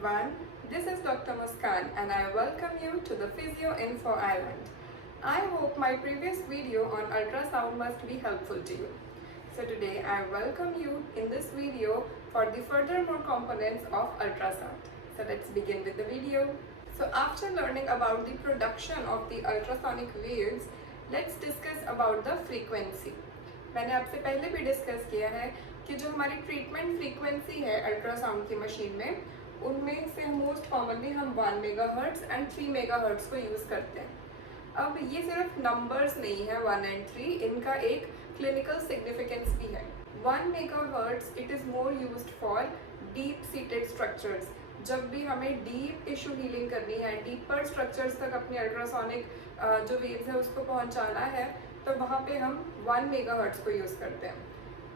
everyone. This is Dr. Muskan and I welcome you to the Physio Info Island. I hope my previous video on ultrasound must be helpful to you. So today I welcome you in this video for the furthermore components of ultrasound. So let's begin with the video. So after learning about the production of the ultrasonic waves, let's discuss about the frequency. मैंने आपसे पहले भी discuss किया है कि जो हमारी treatment frequency है अल्ट्रासाउंड की मशीन में, उनमें से मोस्ट कॉमनली हम 1 मेगाहर्ट्ज एंड 3 मेगाहर्ट्ज को यूज़ करते हैं। अब ये सिर्फ नंबर्स नहीं है 1 एंड 3, इनका एक क्लिनिकल सिग्निफिकेंस भी है। 1 megahertz it is more used for deep seated structures. जब भी हमें डीप टिश्यू हीलिंग करनी है, डीपर स्ट्रक्चर्स तक अपनी अल्ट्रासोनिक जो वेव्स है उसको पहुंचाना है, तो वहाँ पे हम 1 मेगाहर्ट्ज को यूज़ करते हैं।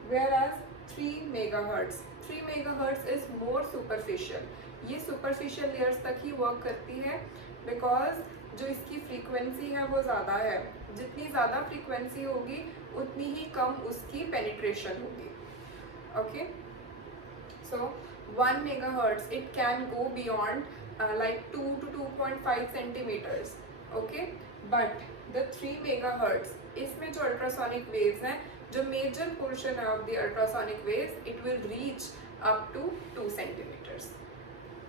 Whereas 3 megahertz is more superficial. ये सुपरफिशियल लेयर्स तक ही वर्क करती है बिकॉज जो इसकी फ्रीक्वेंसी है वो ज़्यादा है। जितनी ज़्यादा फ्रीक्वेंसी होगी उतनी ही कम उसकी पेनिट्रेशन होगी। Okay, so 1 megahertz it can go beyond like 2 to 2.5 centimeters. Okay, but the 3 megahertz इसमें जो अल्ट्रासोनिक वेव्स हैं, जो मेजर पोर्शन है of the ultrasonic waves, it will reach up to 2 centimeters.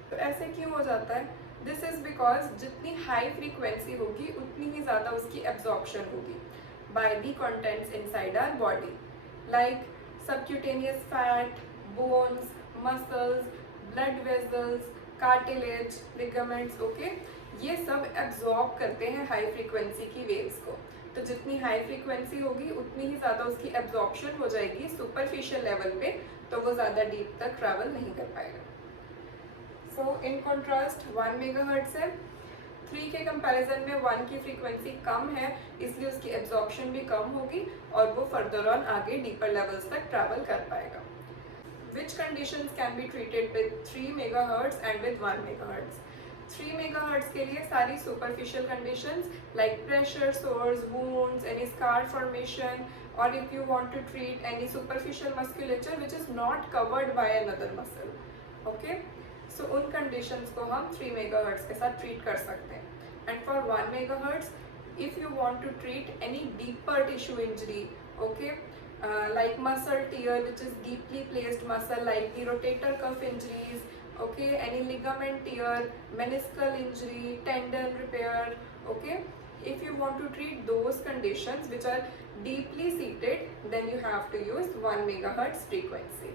तो ऐसे क्यों हो जाता है? दिस इज बिकॉज जितनी हाई फ्रीक्वेंसी होगी उतनी ही ज़्यादा उसकी एब्जॉर्प्शन होगी by the contents inside our body, like subcutaneous fat, bones, muscles, blood vessels, cartilage, ligaments. Okay, ये सब एब्जॉर्ब करते हैं हाई फ्रीक्वेंसी की वेव्स को। तो जितनी हाई फ्रीक्वेंसी होगी उतनी ही ज़्यादा उसकी एब्जॉर्प्शन हो जाएगी सुपरफिशियल लेवल पे, तो वो ज़्यादा डीप तक ट्रैवल नहीं कर पाएगा। सो इन कॉन्ट्रास्ट 1 मेगाहर्ट्ज है, 3 के कंपैरिजन में 1 की फ्रीक्वेंसी कम है, इसलिए उसकी एब्जॉर्प्शन भी कम होगी और वो फर्दर ऑन आगे डीपर लेवल्स तक ट्रैवल कर पाएगा। Which conditions can be treated with 3 megahertz and with 1 megahertz? 3 megahertz के लिए सारी superficial conditions like pressure sores, wounds, any scar formation, or if you want to treat any superficial musculature which is not covered by another muscle. Okay, so उन conditions को हम 3 megahertz के साथ treat कर सकते हैं. And for 1 megahertz, if you want to treat any deeper tissue injury, okay, like muscle tear which is deeply placed muscle, like the rotator cuff injuries, okay, any ligament tear, meniscal injury, tendon repair. Okay, if you want to treat those conditions which are deeply seated, then you have to use 1 megahertz frequency.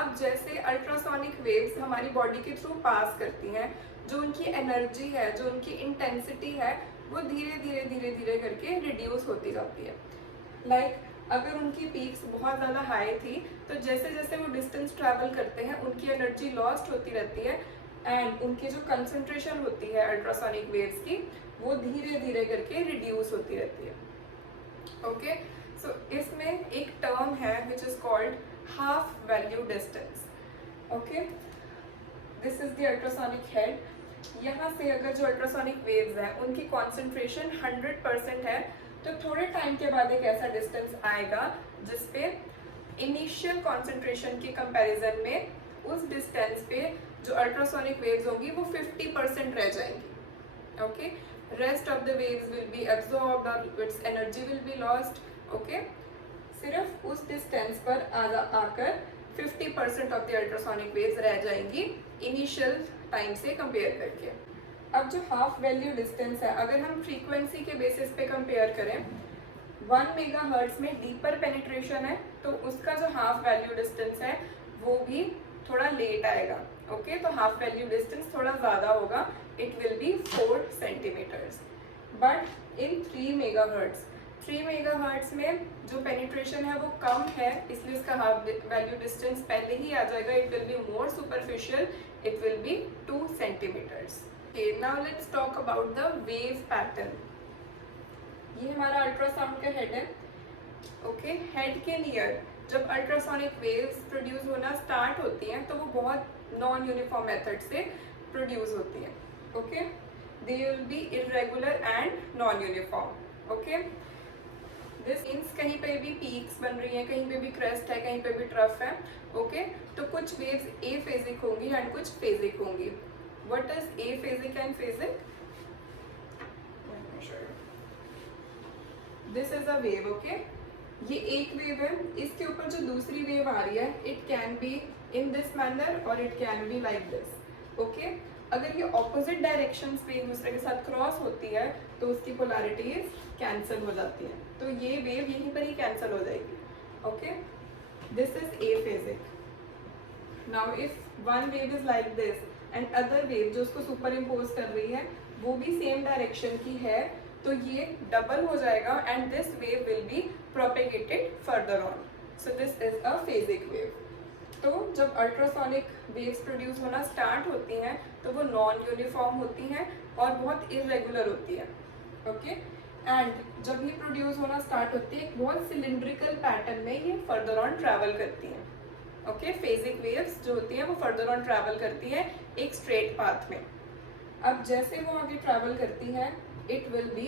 अब जैसे ultrasonic waves हमारी body के through pass करती हैं, जो उनकी energy है, जो उनकी इंटेंसिटी है, वो धीरे धीरे धीरे धीरे करके रिड्यूस होती जाती है। लाइक अगर उनकी पीक्स बहुत ज़्यादा हाई थी, तो जैसे जैसे वो डिस्टेंस ट्रैवल करते हैं उनकी एनर्जी लॉस्ट होती रहती है एंड उनकी जो कंसंट्रेशन होती है अल्ट्रासोनिक वेव्स की, वो धीरे धीरे करके रिड्यूस होती रहती है। ओके, सो इसमें एक टर्म है which is called half value distance. Okay, this is the ultrasonic head. यहाँ से अगर जो अल्ट्रासोनिक वेव्स हैं उनकी कॉन्सेंट्रेशन 100% है, तो थोड़े टाइम के बाद एक ऐसा डिस्टेंस आएगा जिसपे इनिशियल कॉन्सेंट्रेशन के कंपैरिजन में उस डिस्टेंस पे जो अल्ट्रासोनिक वेव्स होंगी वो 50% रह जाएंगी। Okay, rest of the waves will be absorbed और its energy will be lost. Okay, सिर्फ उस डिस्टेंस पर आकर 50% ऑफ द अल्ट्रासोनिक वेव्स रह जाएंगी इनिशियल टाइम से कंपेयर करके। अब जो हाफ वैल्यू डिस्टेंस है, अगर हम फ्रीक्वेंसी के बेसिस पे कंपेयर करें, 1 मेगाहर्ट्ज में डीपर पेनिट्रेशन है, तो उसका जो हाफ वैल्यू डिस्टेंस है वो भी थोड़ा लेट आएगा। ओके, तो हाफ वैल्यू डिस्टेंस थोड़ा ज़्यादा होगा, it will be 4 centimetres. But इन 3 मेगाहर्ट्ज में जो पेनिट्रेशन है वो कम है, इसलिए इसका हाफ वैल्यू डिस्टेंस पहले ही आ जाएगा, it will be more superficial, it will be 2 centimetres. Okay, now let's talk about the wave pattern. ये हमारा अल्ट्रासाउंड का हेड है। ओके, हेड के नियर जब अल्ट्रासोनिक वेव्स प्रोड्यूस होना स्टार्ट होती हैं तो वो बहुत नॉन यूनिफॉर्म मेथड से प्रोड्यूस होती हैं। Okay, they will be irregular and non uniform. Okay, this means कहीं पे भी पीक्स बन रही हैं, कहीं पे भी क्रेस्ट है, कहीं पे भी ट्रफ है। ओके, तो कुछ वेव्स ए फेजिक होंगी एंड कुछ फेजिक होंगी। What is aphasic and phasic? This is a wave, okay? ये एक वेव है, इसके ऊपर जो दूसरी वेव आ रही है, it can be in this manner और it can be like this, okay? अगर ये ऑपोजिट डायरेक्शंस पे एक दूसरे के साथ क्रॉस होती है तो उसकी पोलैरिटीज कैंसिल हो जाती हैं, तो ये वेव यहीं पर ही कैंसिल हो जाएगी, okay? This is aphasic. Now if one wave is like this and other wave जो उसको सुपर इम्पोज कर रही है वो भी सेम डायरेक्शन की है, तो ये डबल हो जाएगा and this wave will be propagated further on. So this is a phasic wave. तो जब अल्ट्रासोनिक वेव्स प्रोड्यूस होना स्टार्ट होती हैं तो वो नॉन यूनिफॉर्म होती हैं और बहुत इरेगुलर होती है, ओके? एंड जब ये प्रोड्यूस होना स्टार्ट होती है एक बहुत सिलिंड्रिकल पैटर्न में ये फर्दर ऑन ट्रैवल करती हैं, ओके? फेजिक वेव्स जो होती हैं वो फर्दर ऑन ट्रैवल करती हैं एक स्ट्रेट पाथ में. अब जैसे वो आगे ट्रैवल करती हैं it will be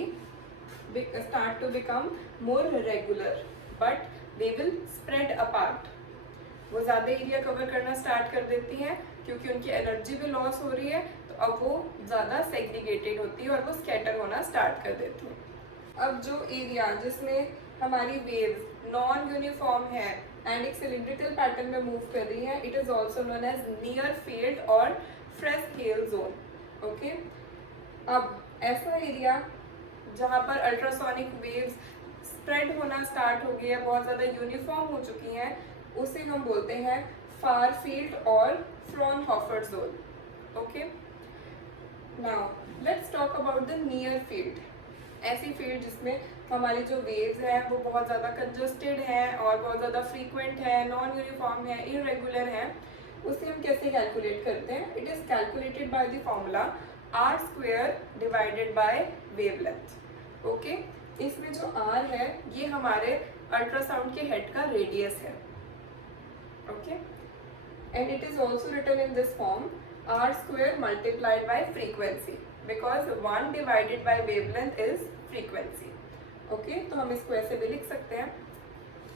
start to become more regular but they will spread apart. वो ज़्यादा एरिया कवर करना स्टार्ट कर देती हैं क्योंकि उनकी एनर्जी भी लॉस हो रही है, तो अब वो ज़्यादा सेग्रीगेटेड होती है और वो स्कैटर होना स्टार्ट कर देती हैं. अब जो एरिया जिसमें हमारी वेव्स नॉन यूनिफॉर्म है एंड एक सिलिंड्रिकल पैटर्न में मूव कर रही है, it is also known as near field और फ्रेस्केल जोन, ओके? अब ऐसा एरिया जहाँ पर अल्ट्रासोनिक वेव्स स्प्रेड होना स्टार्ट हो गई है, बहुत ज़्यादा यूनिफॉर्म हो चुकी हैं, उसे हम बोलते हैं फार फील्ड और Fraunhofer zone, okay? Now let's talk about the near field. ऐसी फील्ड जिसमें हमारी जो वेव्स हैं वो बहुत ज़्यादा कंजस्टेड हैं और बहुत ज़्यादा फ्रीक्वेंट है, नॉन यूनिफॉर्म है, इरेगुलर है, उसे हम कैसे कैलकुलेट करते हैं? It is calculated by the formula r square divided by wavelength, okay? इसमें जो r है ये हमारे अल्ट्रासाउंड के हेड का रेडियस है, okay? And it is also written in this form r square multiplied by frequency because 1 divided by wavelength is frequency, okay? तो हम इसको ऐसे भी लिख सकते हैं,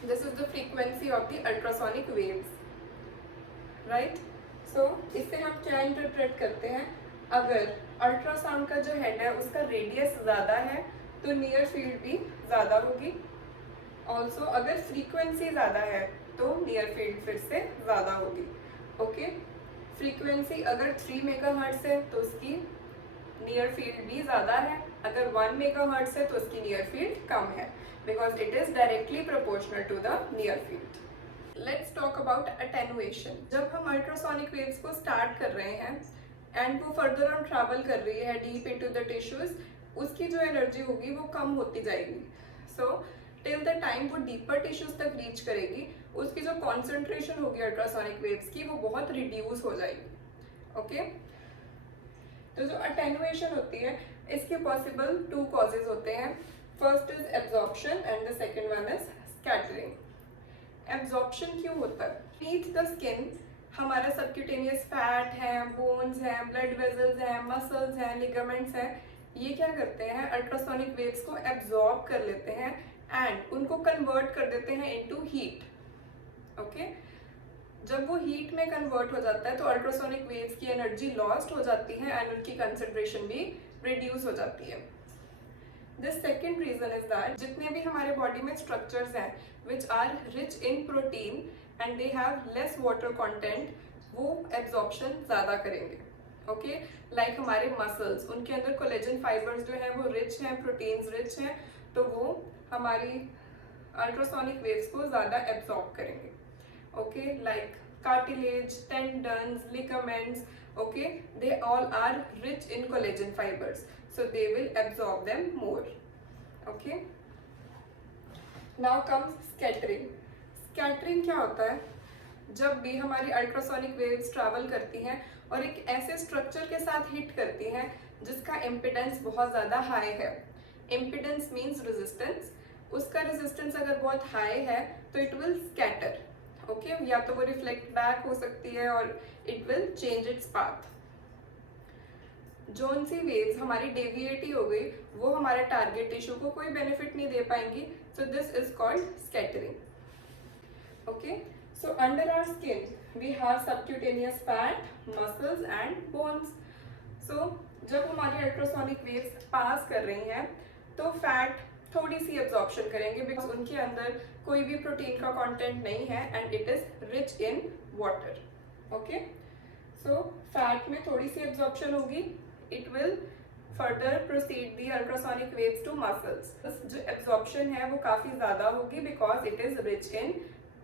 this is the frequency of the ultrasonic waves, right? So इससे हम क्या इंटरप्रेट करते हैं? अगर अल्ट्रासाउंड का जो हेड है उसका रेडियस ज़्यादा है तो नियर फील्ड भी ज़्यादा होगी. ऑल्सो अगर फ्रीक्वेंसी ज़्यादा है तो नियर फील्ड फिर से ज़्यादा होगी, ओके? फ्रीक्वेंसी अगर 3 मेगाहर्ट्ज़ है तो उसकी नियर फील्ड भी ज़्यादा है, अगर 1 मेगाहर्ट्ज़ है तो उसकी नियर फील्ड कम है because it is directly proportional to the near field. Let's talk about attenuation. जब हम अल्ट्रासोनिक वेव्स को स्टार्ट कर रहे हैं एंड वो फर्दर ऑन ट्रैवल कर रही है डीप इनटू द टिश्यूज, उसकी जो एनर्जी होगी वो कम होती जाएगी. सो टिल द टाइम वो डीपर टिश्यूज तक रीच करेगी उसकी जो कॉन्सेंट्रेशन होगी अल्ट्रासोनिक वेव्स की वो बहुत रिड्यूस हो जाएगी, ओके? तो जो अटेनुएशन होती है इसके पॉसिबल 2 कॉजेज होते हैं. First is absorption and the second one is scattering. Absorption क्यों होता है? बीनीथ द स्किन हमारा सबक्यूटेनियस फैट है, बोन्स हैं, ब्लड वेजल्स हैं, मसल्स हैं, लिगामेंट्स हैं, ये क्या करते हैं? अल्ट्रासोनिक वेव्स को एब्जॉर्ब कर लेते हैं एंड उनको कन्वर्ट कर देते हैं इनटू हीट, ओके? जब वो हीट में कन्वर्ट हो जाता है तो अल्ट्रासोनिक वेव्स की एनर्जी लॉस्ट हो जाती है एंड उनकी कंसंट्रेशन भी रिड्यूस हो जाती है. The second reason is that जितने भी हमारे बॉडी में स्ट्रक्चर्स हैं which are rich in protein and they have less water content, वो एब्जॉर्प्शन ज़्यादा करेंगे, ओके? लाइक हमारे मसल्स, उनके अंदर कोलेजन फाइबर्स जो हैं वो रिच हैं, प्रोटीन्स रिच हैं, तो वो हमारी अल्ट्रासोनिक वेव्स को ज़्यादा एब्जॉर्ब करेंगे, okay? Like cartilage, tendons, ligaments, okay? They all are rich in collagen fibres, so they will absorb them more, okay? Now comes scattering. Scattering क्या होता है? जब भी हमारी अल्ट्रासोनिक वेव्स ट्रैवल करती हैं और एक ऐसे स्ट्रक्चर के साथ हिट करती हैं जिसका इम्पिडेंस बहुत ज़्यादा हाई है. Impedance means resistance. उसका रेजिस्टेंस अगर बहुत हाई है तो इट विल स्कैटर, ओके? या तो वो रिफ्लेक्ट बैक हो सकती है और it will change its path. जोन सी वेव्स हमारी डेविएट ही हो गई, वो हमारे टारगेट टिश्यू को कोई बेनिफिट नहीं दे पाएंगी, so this is called scattering, okay? So under our skin we have subcutaneous fat, muscles and bones. जब हमारी अल्ट्रासोनिक वेव्स पास कर रही हैं तो फैट थोड़ी सी एब्जॉर्प्शन करेंगे बिकॉज उनके अंदर कोई भी प्रोटीन का कंटेंट नहीं है and it is rich in water. Okay, so fat में थोड़ी सी एब्जॉर्प्शन होगी. It will further proceed the ultrasonic waves to muscles. जो एब्जॉर्प्शन है वो काफ़ी ज़्यादा होगी because it is rich in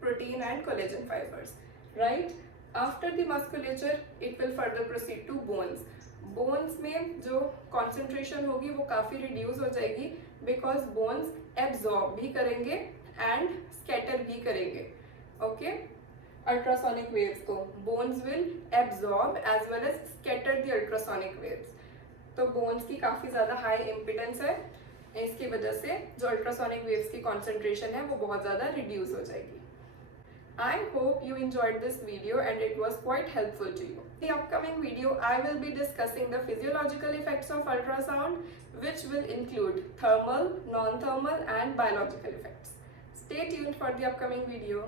protein and collagen fibres, right. After the musculature it will further proceed to bones. Bones में जो concentration होगी वो काफ़ी रिड्यूस हो जाएगी बिकॉज बोन्स एब्जॉर्ब भी करेंगे एंड स्कैटर भी करेंगे. ओके, अल्ट्रासोनिक वेव्स को bones will absorb as well as scatter the ultrasonic waves. तो बोन्स की काफ़ी ज़्यादा हाई इम्पिडेंस है, इसकी वजह से जो अल्ट्रासोनिक वेव्स की कॉन्सेंट्रेशन है वो बहुत ज़्यादा रिड्यूस हो जाएगी. I hope you enjoyed this video and it was quite helpful to you. In the upcoming video, I will be discussing the physiological effects of ultrasound, which will include thermal, non-thermal and biological effects. Stay tuned for the upcoming video.